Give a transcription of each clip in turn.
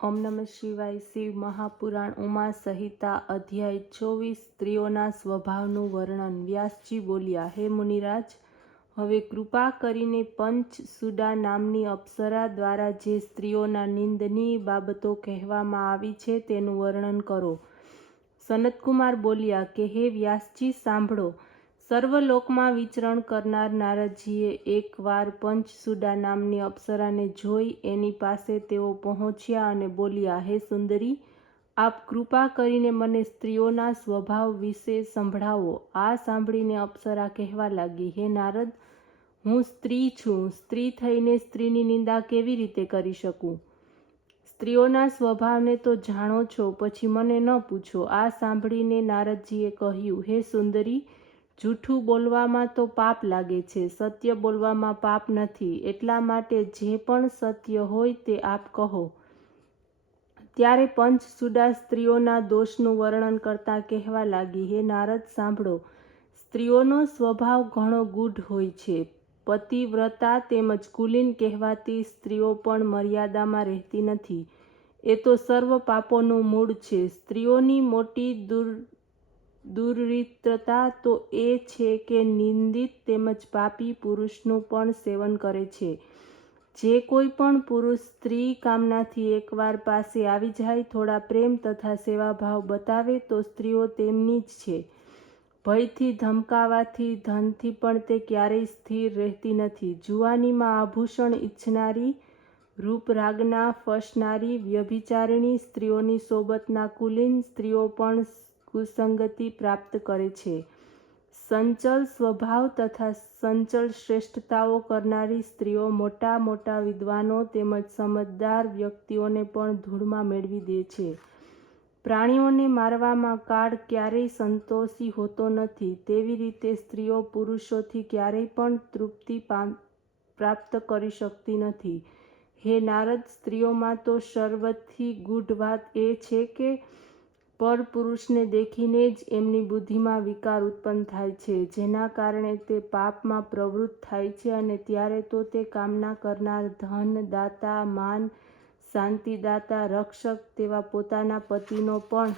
ઓમ નમઃ શિવાય. શિવ મહાપુરાણ ઉમા સંહિતા અધ્યાય 24 સ્ત્રીઓના સ્વભાવનું વર્ણન. વ્યાસજી બોલ્યા, હે મુનિરાજ, હવે કૃપા કરીને પંચસુડા નામની અપ્સરા દ્વારા જે સ્ત્રીઓના નિંદનીય બાબતો કહેવામાં આવી છે તેનું વર્ણન કરો. સનતકુમાર બોલ્યા કે હે વ્યાસજી, સાંભળો. સર્વલોકમાં વિચરણ કરનાર નારદજીએ એકવાર પંચસુડા નામની અપ્સરાને જોઈ એની પાસે તેઓ પહોંચ્યા અને બોલ્યા, હે સુંદરી, આપ કૃપા કરીને મને સ્ત્રીઓના સ્વભાવ વિશે સંભળાવો. આ સાંભળીને અપ્સરા કહેવા લાગી, હે નારદ, હું સ્ત્રી છું. સ્ત્રી થઈને સ્ત્રીની નિંદા કેવી રીતે કરી શકું? સ્ત્રીઓના સ્વભાવને તો જાણો છો, પછી મને ન પૂછો. આ સાંભળીને નારદજીએ કહ્યું, હે સુંદરી, જૂઠું બોલવામાં તો પાપ લાગે છે, સત્ય બોલવામાં પાપ નથી. એટલા માટે જે પણ સત્ય હોય તે આપ કહો. ત્યારે પંચસુડા સ્ત્રીઓના દોષનું વર્ણન કરતા કહેવા લાગી, હે નારદ, સાંભળો. સ્ત્રીઓનો સ્વભાવ ઘણો ગૂઢ હોય છે. પતિવ્રતા તેમજ કુલીન કહેવાતી સ્ત્રીઓ પણ મર્યાદામાં રહેતી નથી. એ તો સર્વ પાપોનું મૂળ છે. સ્ત્રીઓની મોટી દુર્વૃત્તતા તો એ છે કે નિંદિત તેમજ પાપી પુરુષનું પણ સેવન કરે છે. જે કોઈ પણ પુરુષ સ્ત્રી કામનાથી એકવાર પાસે આવી જાય, થોડા પ્રેમ તથા સેવાભાવ બતાવે તો સ્ત્રીઓ તેમની જ છે. ભયથી, ધમકાવાથી, ધનથી પણ તે ક્યારેય સ્થિર રહેતી નથી. જુવાનીમાં આભૂષણ ઈચ્છનારી, રૂપરાગના ફસનારી, વ્યભિચારિણી સ્ત્રીઓની સોબતના કુલીન સ્ત્રીઓ પણ કુસંગતિ પ્રાપ્ત કરે છે. સંચલ સ્વભાવ તથા સંચલ શ્રેષ્ઠતાઓ કરનારી સ્ત્રીઓ મોટા મોટા વિદ્વાનો તેમજ સમજદાર વ્યક્તિઓને પણ ધૂળમાં મેળવી દે છે. પ્રાણીઓને મારવામાં કાળ ક્યારેય સંતોષી હોતો નથી, તેવી રીતે સ્ત્રીઓ પુરુષોથી ક્યારેય પણ તૃપ્તિ પ્રાપ્ત કરી શકતી નથી. હે નારદ, સ્ત્રીઓમાં તો સર્વથી ગૂઢ વાત એ છે કે પરપુરુષને દેખીને જ એમની બુદ્ધિમાં વિકાર ઉત્પન્ન થાય છે, જેના કારણે તે પાપમાં પ્રવૃત્ત થાય છે. અને ત્યારે તો તે કામના કરનાર ધન દાતા, માન, શાંતિદાતા, રક્ષક તેવા પોતાના પતિનો પણ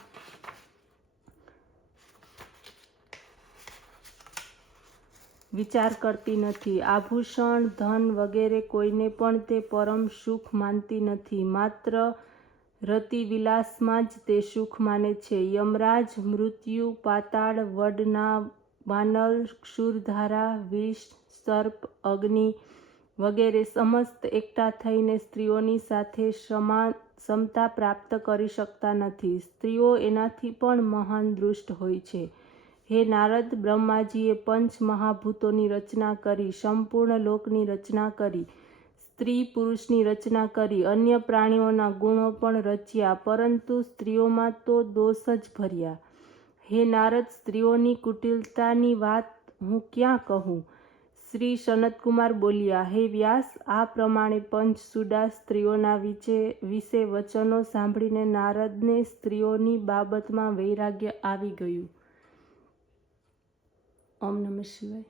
વિચાર કરતી નથી. આભૂષણ, ધન વગેરે કોઈને પણ તે પરમ સુખ માનતી નથી. માત્ર રતિવિલાસમાં જ તે સુખ માને છે. યમરાજ, મૃત્યુ, પાતાળ, વડના વાનલ, ક્ષુરધારા, વિષ, સર્પ, અગ્નિ વગેરે સમસ્ત એકઠા થઈને સ્ત્રીઓની સાથે સમતા પ્રાપ્ત કરી શકતા નથી. સ્ત્રીઓ એનાથી પણ મહાન દુષ્ટ હોય છે. હે નારદ, બ્રહ્માજીએ પંચ મહાભૂતોની રચના કરી, સંપૂર્ણ લોકની રચના કરી, સ્ત્રી પુરુષની રચના કરી, અન્ય પ્રાણીઓના ગુણો પણ રચ્યા, પરંતુ સ્ત્રીઓમાં તો દોષ જ ભર્યા. હે નારદ, સ્ત્રીઓની કુટિલતાની વાત હું ક્યાં કહું? શ્રી સનતકુમાર બોલ્યા, હે વ્યાસ, આ પ્રમાણે પંચસુડા સ્ત્રીઓના વિશે વચનો સાંભળીને નારદને સ્ત્રીઓની બાબતમાં વૈરાગ્ય આવી ગયું. ઓમ નમઃ શિવાય.